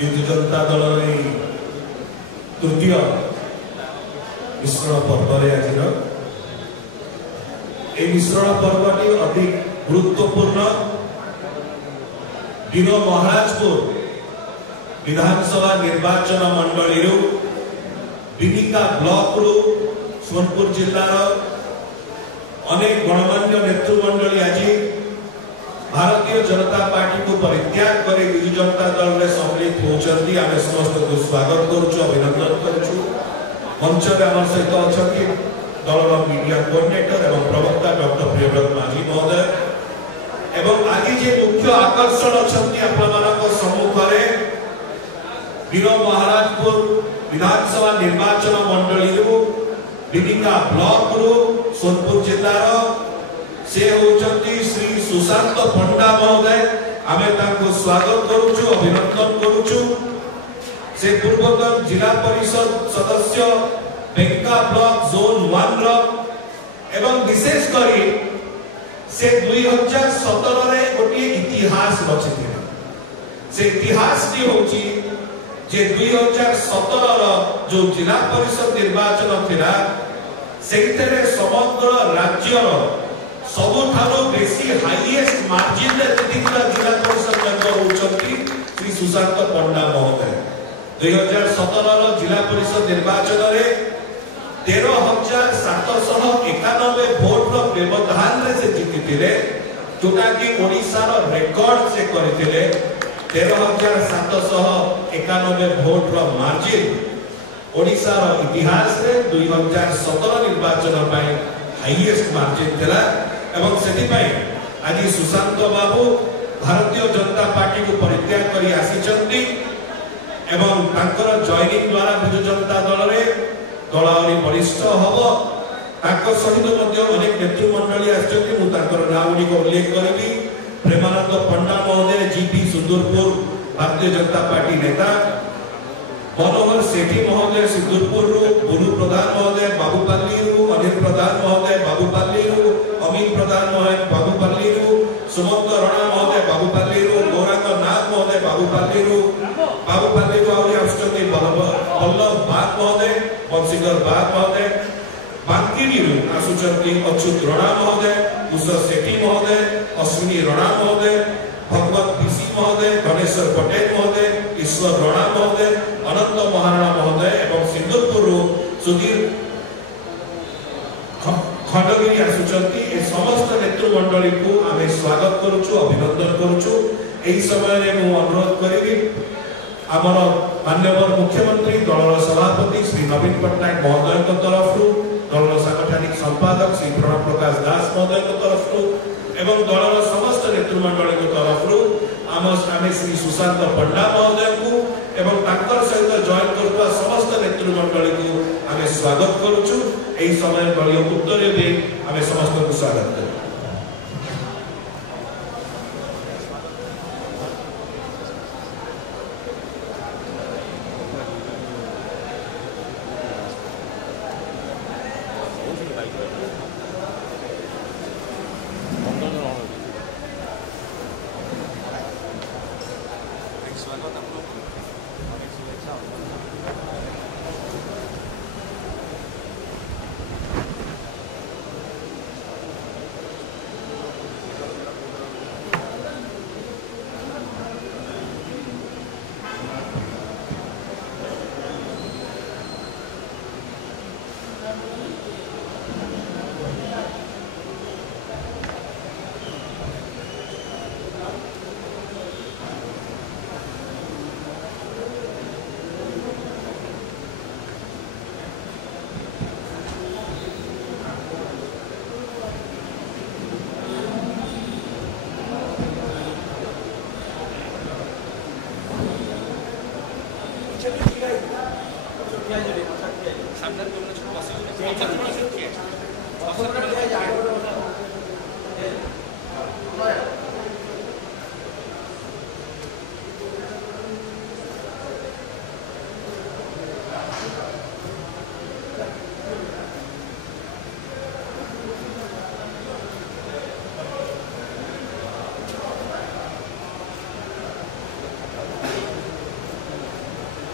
विजु जनता दल तृतीय मिश्रण पर्व आज मिश्रण पर्वटी अति गुरुत्वपूर्ण दिन महाराजपुर विधानसभा निर्वाचन मंडली विनिका ब्लॉक रु सोनपुर जिलार अनेक गणमान्य नेतृमंडली आज भारतीय जनता पार्टी को परित्याग कर विजु जनता दल में सम्मिलित होती आम समस्त को स्वागत करुचु अभिनंदन करुचु मंच में आम सहित अच्छा दल मीडिया कोऑर्डिनेटर एवं प्रवक्ता डॉक्टर प्रियव्रत माझी महोदय एवं आज जे मुख्य आकर्षण अच्छा सम्मुख वीर महाराजपुर विधानसभा निर्वाचन मंडली विनिका ब्लॉक रु सोनपुर जिलार से होचंती श्री सुशांत पंडा महोदय आमे ताको स्वागत करूछु अभिनंदन करूछु से पूर्वतन जिला परिषद सदस्य बेंका ब्लॉक जोन 1 रो एवं विशेष करी से 2017 रे गोटी इतिहास रचिथिला से इतिहास नी होची जे 2017 रो जो जिला परिषद निर्वाचन थिला सेइतरे समग्र राज्य रो सबुठारो बेसी हाईएस्ट मार्जिन रे जितिला जिला परिषद मेंबर होचंती श्री सुशांत पंडा महोदय 2017 रो जिला परिषद निर्वाचन रे 13,791 वोट रो व्यवधान रे से जितिथिले जोटा कि ओडिसा रो रिकॉर्ड से करथिले 13,791 वोट रो मार्जिन ओडिसा रो इतिहास रे 2017 निर्वाचन पई हाईएस्ट मार्जिन थिला एवं सेति पई आज सुशांत बाबू भारतीय जनता पार्टी को परित्याग करी आसीचंती एवं तांकर जॉइनिंग द्वारा विजु जनता दल रे दलावरी वरिष्ठ हबो तांकर सहित मध्ये अनेक नेतृमंडली आछंती मु तांकर नामनी को उल्लेख करबी प्रेमानंद पंडा महोदय जीपी सुंदरपुर भारतीय जनता पार्टी नेता मनोहर सेठी महोदय सिद्धुरपुर रु गुरु प्रधान महोदय बाबूपल्ली रु अनिल प्रधान महोदय बाबूपल्ली रु अमीन प्रधान महोदय बाबूपल्ली रु सुमंत राणा महोदय बाबूपल्ली रु गौरांग नाथ महोदय बाबूपल्ली रु आउरी आछंती बल्लभ बाग महोदय बंशीधर बाग महोदय बांकिनी रु आछंती अच्युत राणा महोदय कुशल सेठी महोदय अश्विनी राणा महोदय भगवत पीसी महोदय गणेश्वर पटेल महोदय ईश्वर राणा महोदय अनंत महाराणा महोदय एवं सिंदूरपुर सुधीर खंडगिरी आसुचंती ए समस्त नेतृमंडली को आमे स्वागत करूछु अभिनंदन करूछु एही समय रे मु अनुरोध करिबी हमर माननीय मुख्यमंत्री दलर सभापति श्री नवीन पटनायक महोदय को तरफ दलर सांगठनिक संपादक श्री प्रणव प्रकाश दास महोदय को तरफ एवं दलर समस्त नेतृमंडली को तरफ आमे श्री सुशांत पंडा महोदय को एवं तांकर सहित जॉइन करबा समस्त नेतृमंडली को आमे स्वागत करूछु एही समय दलीय उत्तर दे आमे समस्त को स्वागत करू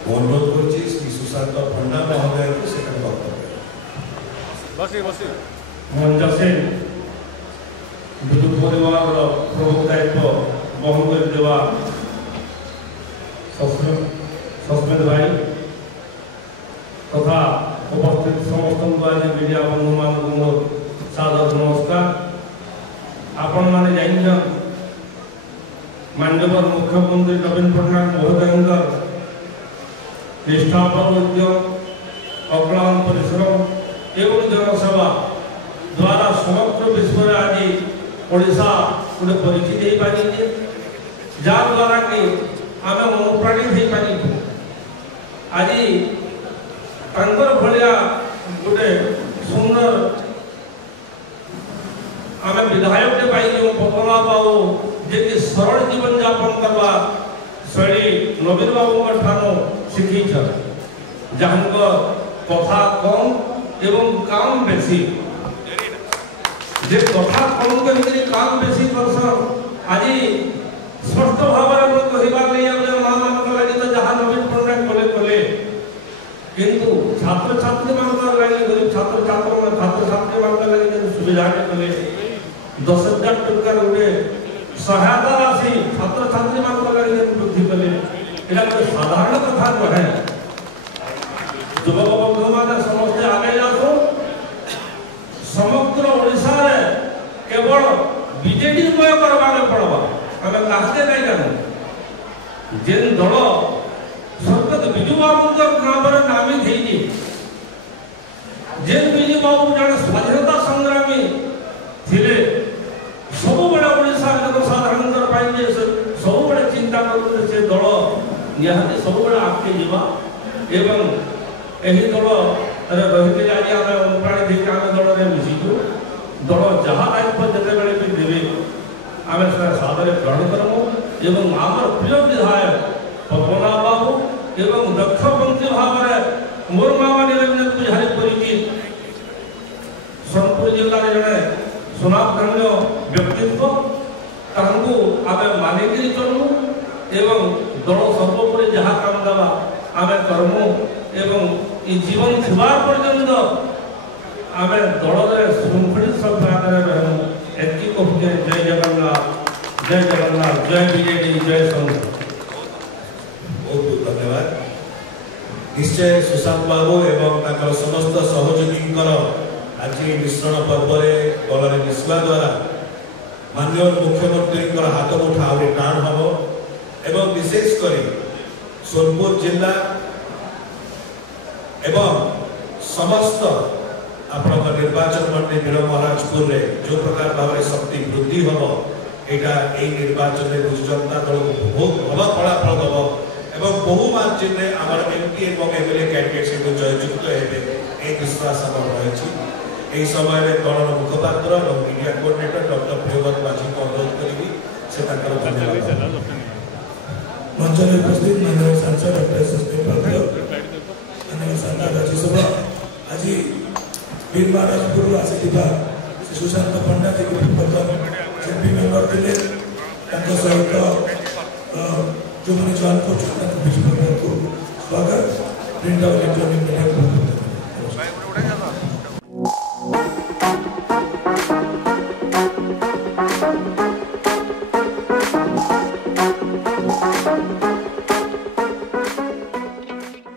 अनुरोध करुच्ची श्री सुशांत पंडा महोदय को से वक्तव्य मंच से विद्युत परिवार प्रमुख दायित्व बहन कर सस्मित भाई तथा उपस्थित समस्त मीडिया बंधु मान मोर सादर नमस्कार। आपण माने जाइन माननीय मुख्यमंत्री नवीन पट्टनायक महोदय निष्ठापर उद्यम अक्लांत परिश्रम एवं जनसेवा द्वारा समग्र विश्व में आज ओडिशा गोटे परिचित हो पारी जद्वारा कि आम अनुप्राणित हो पारी आज भाया गोटे सुंदर आम विधायक पाई पपला बाबू जे कि सरल जीवन यापन करवा शैली नवीन बाबू ठानो शिखी जहां कथा कम एवं काम बेसी जे कथा कम कर काम बेसी कर आज स्पष्ट भाव में कहबार नहीं माँ मान लगे तो जहाँ नवीन पट्टनायक कले कले किंतु छात्र छात्री मान लगे गरीब छात्र छात्री मान लगे सुविधा कले 10,000 टंका गोटे सहायता राशि छात्र छात्री मान लगे वृद्धि कले यहाँ गोटे साधारण कथा नुहे युवक बंधु मैंने समस्ते आगे जासु समग्र ओडिशा रे केवल बीजेडी मय करवाने पड़वा हमें काहते नहीं जानू जेन दल सरकत बिजू बाबू नाम नामित है जेन बिजू बाबू जड़े स्वाधीनता संग्रामी थिले सब बड़े ओडिशा साधारण सब बड़े चिंता करते से दल निहाती सब बड़े आगे जीवा एवं यही दल रही आज आम अनुप्राणित आम दल में मिशिचु दल जहाँ दायित्व जिते बड़े भी देवे आम सादर ग्रहण करमु एवं आम प्रिय विधायक पद्मनाभ बाबू एवं दक्ष मंत्री भाव में मोर मामा निरंजन पुजारी परिचित सोनपुर जिले जड़े सुनामधन्य व्यक्तित्व आम मानिक चलू एवं दल सर्वोपरि जहाँ काम देवा आम करमु एवं जीवन थिबार पर्यंत आम दल में श्रृंखलित सभ्यान रहमु एति कहूँ जय जगन्नाथ जय बीजेडी जय संघ। बहुत बहुत धन्यवाद। निश्चय सुशांत बाबू एवं समस्त सहयोगी आज मिश्रण पर्व दल में मिसवा द्वारा माननीय मुख्यमंत्री हाथ मुठा आहुरी टाण हम एवं विशेषकर सोनपुर जिला एवं समस्त आपण निर्वाचन मंडली नील महाराजपुर रे जो प्रकार भाव शक्ति वृद्धि हम यहाँ निर्वाचन में जनता दल को बहुत भल फलाफल दब एवं बहु मार्जिन में आम एमपी और एमएलए कैंडिडेट से जययुक्त हे विश्वास आम रही समय में दलर मुखपात्र और मीडिया कोऑर्डिनेटर डॉक्टर प्रियव्रत माझी को अनुरोध करी से मंच में उपस्थित माननीय सांसद डॉक्टर सस्मित पात्र माननीय सांसद राज्यसभा आज वीर महाराजपुर आसीथिबा सुशांत पंडा जी को प्रथम एमपी मेंबर थे सहित जो मैंने जॉइन को स्वागत प्रिंट आउट इलेक्ट्रॉनिक मीडिया